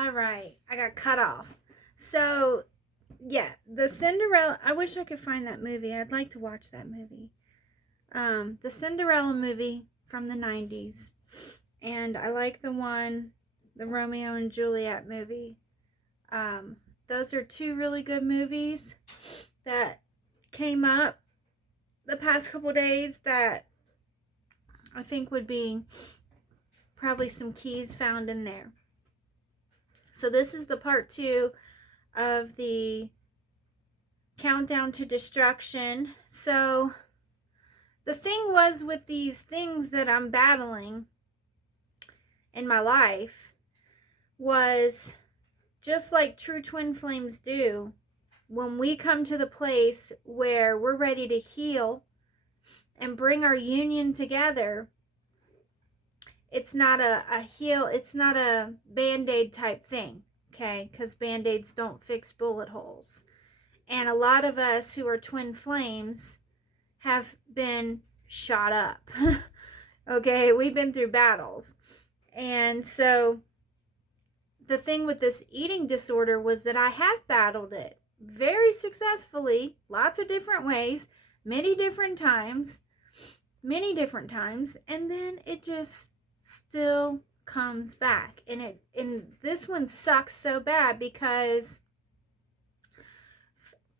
All right, I got cut off. So, yeah, the Cinderella. I wish I could find that movie. I'd like to watch that movie. The Cinderella movie from the 90s. And I like the Romeo and Juliet movie. Um, those are two really good movies that came up the past couple days that I think would be probably some keys found in there. So this is the part 2 of the countdown to destruction. So the thing was with these things that I'm battling in my life was just like true twin flames do. When we come to the place where we're ready to heal and bring our union together, it's not it's not a band-aid type thing, okay? Because band-aids don't fix bullet holes. And a lot of us who are twin flames have been shot up. Okay, we've been through battles. And so the thing with this eating disorder was that I have battled it very successfully, lots of different ways, many different times, and then it just still comes back. And this one sucks so bad because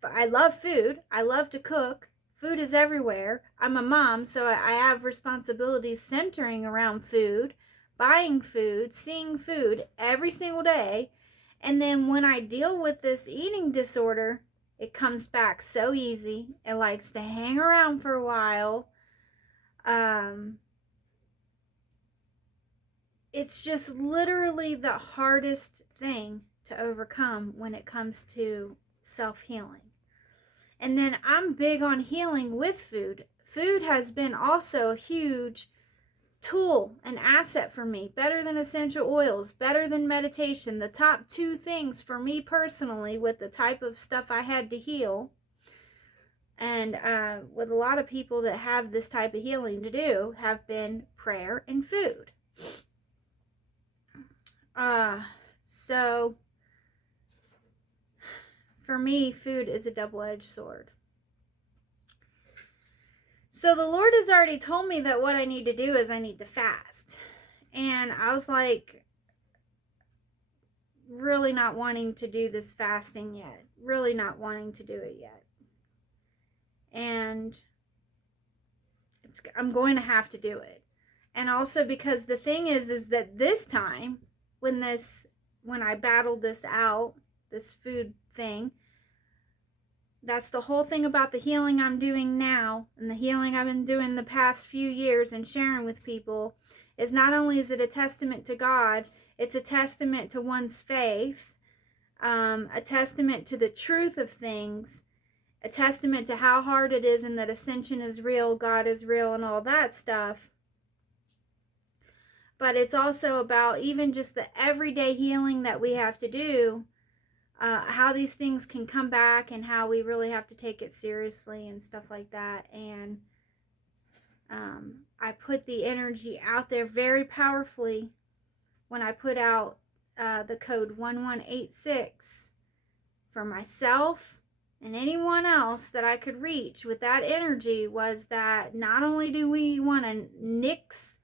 I love food. I love to cook. Food is everywhere. I'm a mom, so I have responsibilities centering around food, buying food, seeing food every single day. And then when I deal with this eating disorder, it comes back so easy. It likes to hang around for a while. It's just literally the hardest thing to overcome when it comes to self-healing. And then I'm big on healing with food. Food has been also a huge tool, an asset for me. Better than essential oils, better than meditation. The top 2 things for me personally with the type of stuff I had to heal. And with a lot of people that have this type of healing to do have been prayer and food. So for me, food is a double-edged sword. So the Lord has already told me that what I need to do is I need to fast. And I was like, really not wanting to do this fasting yet. Really not wanting to do it yet. And I'm going to have to do it. And also because the thing is that this time, when I battled this out, this food thing, that's the whole thing about the healing I'm doing now and the healing I've been doing the past few years and sharing with people is not only is it a testament to God, it's a testament to one's faith, a testament to the truth of things, a testament to how hard it is and that ascension is real, God is real, and all that stuff. But it's also about even just the everyday healing that we have to do. How these things can come back and how we really have to take it seriously and stuff like that. And I put the energy out there very powerfully when I put out the code 1186 for myself and anyone else that I could reach with that energy, was that not only do we want to nix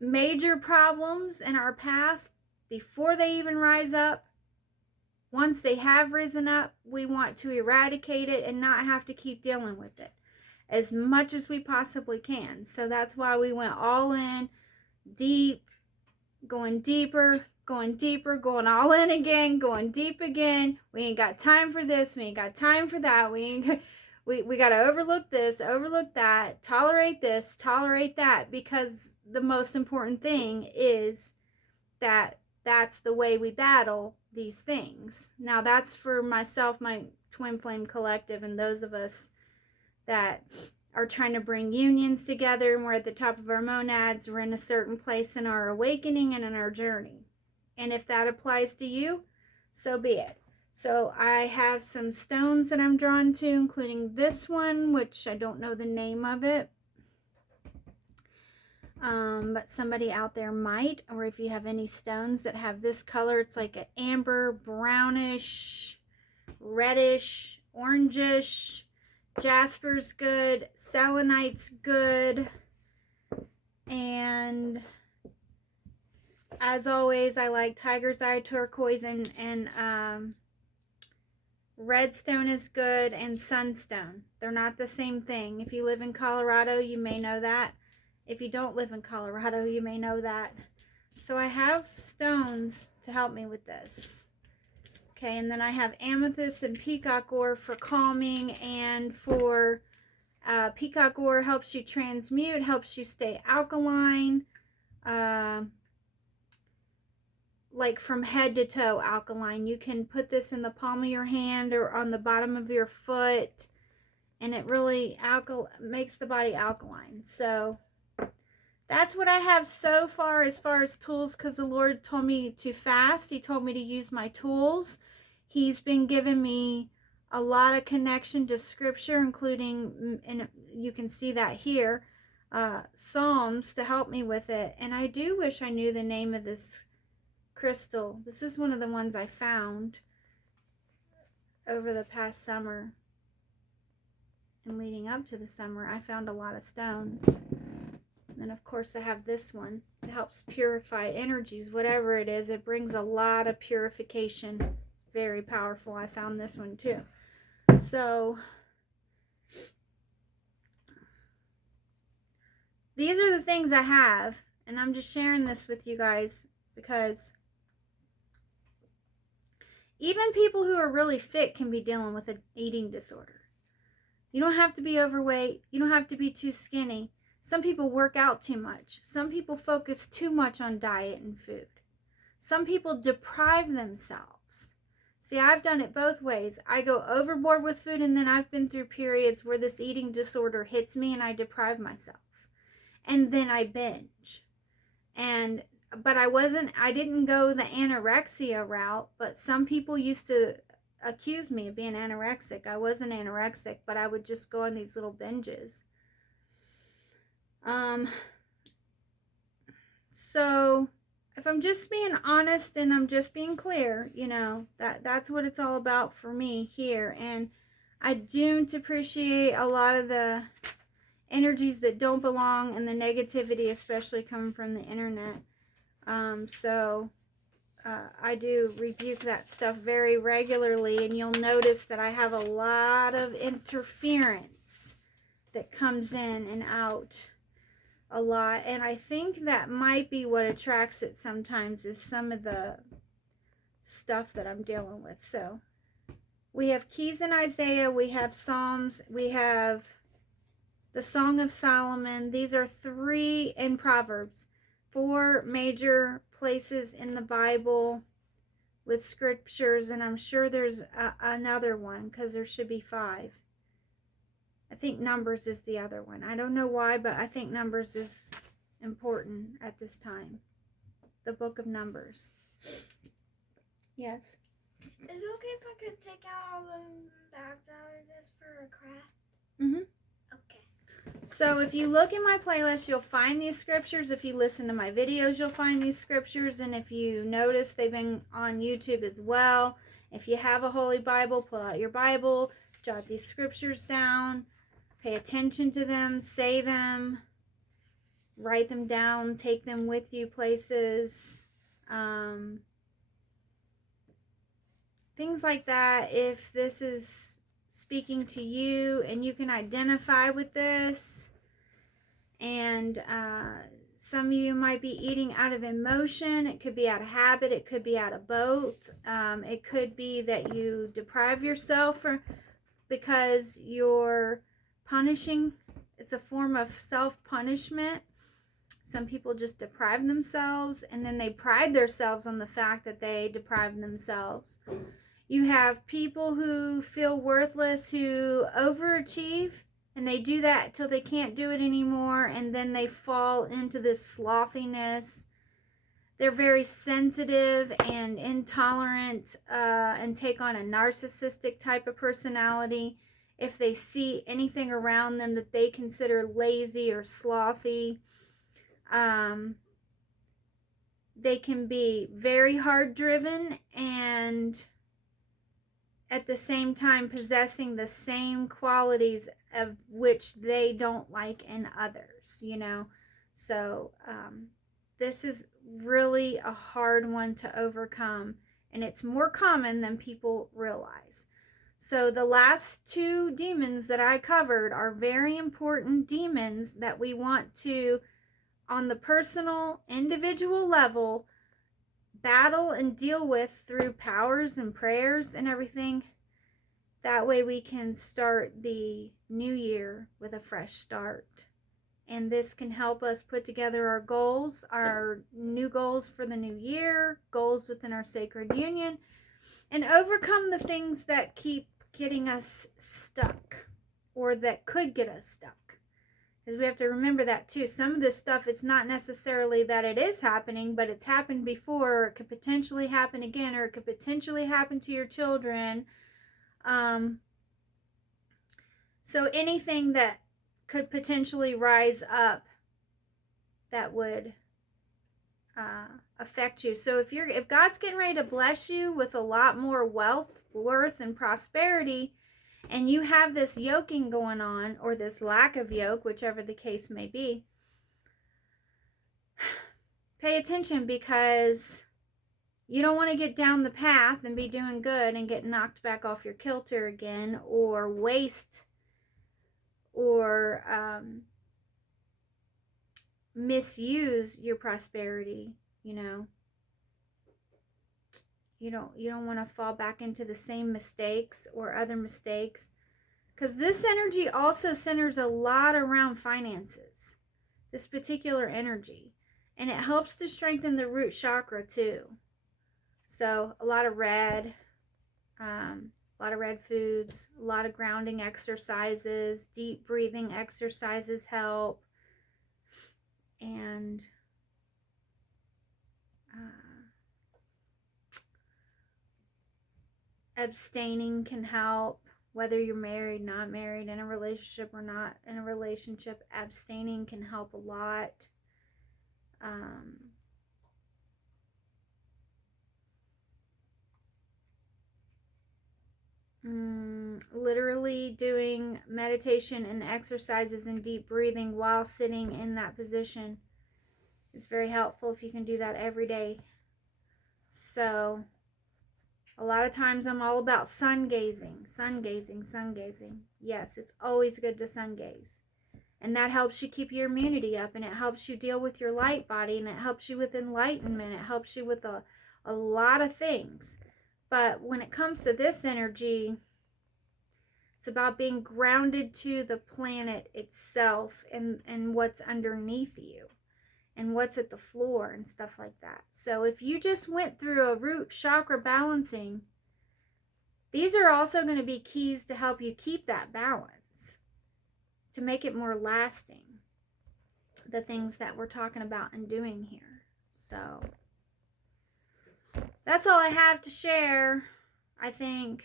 major problems in our path before they even rise up, once they have risen up, we want to eradicate it and not have to keep dealing with it as much as we possibly can. So that's why we went all in, deep, going deeper, going all in again, going deep again. We ain't got time for this. We ain't got time for that. We got to overlook this, overlook that, tolerate this, tolerate that, because the most important thing is that that's the way we battle these things. Now that's for myself, my twin flame collective, and those of us that are trying to bring unions together, and we're at the top of our monads, we're in a certain place in our awakening and in our journey. And if that applies to you, so be it. So I have some stones that I'm drawn to, including this one, which I don't know the name of it. but somebody out there might. Or if you have any stones that have this color, it's like an amber, brownish, reddish, orangish. Jasper's good, selenite's good, and as always, I like tiger's eye turquoise, and redstone is good, and sunstone. They're not the same thing. If you live in Colorado, you may know that. If you don't live in Colorado, you may know that. So I have stones to help me with this. Okay, and then I have amethyst and peacock ore for calming, and for peacock ore helps you transmute, helps you stay alkaline, like from head to toe alkaline. You can put this in the palm of your hand or on the bottom of your foot, and it really makes the body alkaline. So that's what I have so far as tools, because the Lord told me to fast. He told me to use my tools. He's been giving me a lot of connection to scripture, including, and you can see that here, Psalms to help me with it. And I do wish I knew the name of this crystal. This is one of the ones I found over the past summer and leading up to the summer. I found a lot of stones. And then of course I have this one. It helps purify energies, whatever it is. It brings a lot of purification. Very powerful. I found this one too. So these are the things I have, and I'm just sharing this with you guys because even people who are really fit can be dealing with an eating disorder. You don't have to be overweight. You don't have to be too skinny. Some people work out too much. Some people focus too much on diet and food. Some people deprive themselves. See, I've done it both ways. I go overboard with food, and then I've been through periods where this eating disorder hits me and I deprive myself. And then I binge. But I didn't go the anorexia route, but some people used to accuse me of being anorexic. I wasn't anorexic, but I would just go on these little binges. So if I'm just being honest and I'm just being clear, you know, that's what it's all about for me here. And I do appreciate a lot of the energies that don't belong and the negativity, especially coming from the internet. I do rebuke that stuff very regularly, and you'll notice that I have a lot of interference that comes in and out a lot, and I think that might be what attracts it sometimes, is some of the stuff that I'm dealing with. So we have keys in Isaiah, we have Psalms, we have the Song of Solomon. These are 3 in Proverbs, 4 major places in the Bible with scriptures, and I'm sure there's another one, because there should be 5. I think Numbers is the other one. I don't know why, but I think Numbers is important at this time. The book of Numbers. Yes? Is it okay if I could take out all the bags out of this for a craft? Mm-hmm. Okay. So if you look in my playlist, you'll find these scriptures. If you listen to my videos, you'll find these scriptures. And if you notice, they've been on YouTube as well. If you have a Holy Bible, pull out your Bible, jot these scriptures down. Pay attention to them, say them, write them down, take them with you places. Things like that. If this is speaking to you and you can identify with this, and some of you might be eating out of emotion. It could be out of habit. It could be out of both. It could be that you deprive yourself because you're punishing. It's a form of self-punishment. Some people just deprive themselves, and then they pride themselves on the fact that they deprive themselves. You have people who feel worthless, who overachieve, and they do that till they can't do it anymore, and then they fall into this slothiness. They're very sensitive and intolerant, and take on a narcissistic type of personality. If they see anything around them that they consider lazy or slothy, They can be very hard driven and at the same time possessing the same qualities of which they don't like in others, you know. So this is really a hard one to overcome, and it's more common than people realize. So the last two demons that I covered are very important demons that we want to, on the personal, individual level, battle and deal with through powers and prayers and everything. That way we can start the new year with a fresh start. And this can help us put together our goals, our new goals for the new year, goals within our sacred union, and overcome the things that keep getting us stuck or that could get us stuck. Because we have to remember that too. Some of this stuff, it's not necessarily that it is happening, but it's happened before, or it could potentially happen again, or it could potentially happen to your children. So anything that could potentially rise up that would affect you. So if God's getting ready to bless you with a lot more wealth, worth, and prosperity, and you have this yoking going on, or this lack of yoke, whichever the case may be, pay attention, because you don't want to get down the path and be doing good and get knocked back off your kilter again, or waste or misuse your prosperity, you know. You don't want to fall back into the same mistakes or other mistakes, because this energy also centers a lot around finances, this particular energy, and it helps to strengthen the root chakra too. So a lot of red foods, a lot of grounding exercises, deep breathing exercises help, and abstaining can help, whether you're married, not married, in a relationship or not in a relationship. Abstaining can help a lot. Literally doing meditation and exercises and deep breathing while sitting in that position is very helpful if you can do that every day. So a lot of times I'm all about sun gazing. Yes, it's always good to sun gaze. And that helps you keep your immunity up, and it helps you deal with your light body, and it helps you with enlightenment. It helps you with a lot of things. But when it comes to this energy, it's about being grounded to the planet itself and what's underneath you and what's at the floor and stuff like that. So if you just went through a root chakra balancing, these are also going to be keys to help you keep that balance, to make it more lasting, the things that we're talking about and doing here. So that's all I have to share, I think,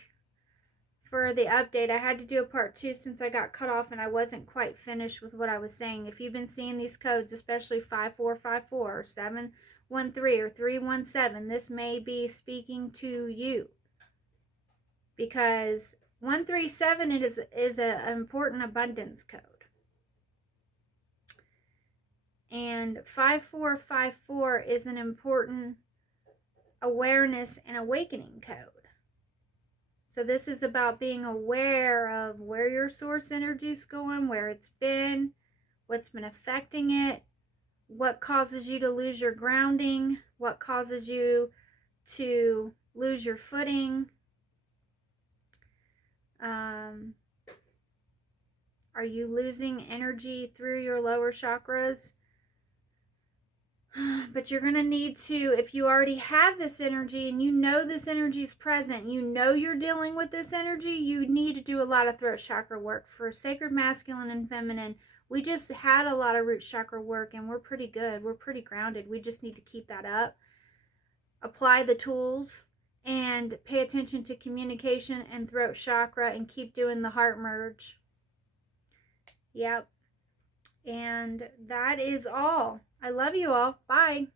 for the update. I had to do a part 2 since I got cut off and I wasn't quite finished with what I was saying. If you've been seeing these codes, especially 5454 or 713 or 317, this may be speaking to you, because 137 is an important abundance code, and 5454 is an important awareness and awakening code. So this is about being aware of where your source energy is going, where it's been, what's been affecting it, what causes you to lose your grounding, what causes you to lose your footing. Are you losing energy through your lower chakras? But you're going to need to, if you already have this energy and you know this energy is present, you know you're dealing with this energy, you need to do a lot of throat chakra work. For sacred masculine and feminine, we just had a lot of root chakra work and we're pretty good. We're pretty grounded. We just need to keep that up. Apply the tools and pay attention to communication and throat chakra, and keep doing the heart merge. Yep. And that is all. I love you all. Bye.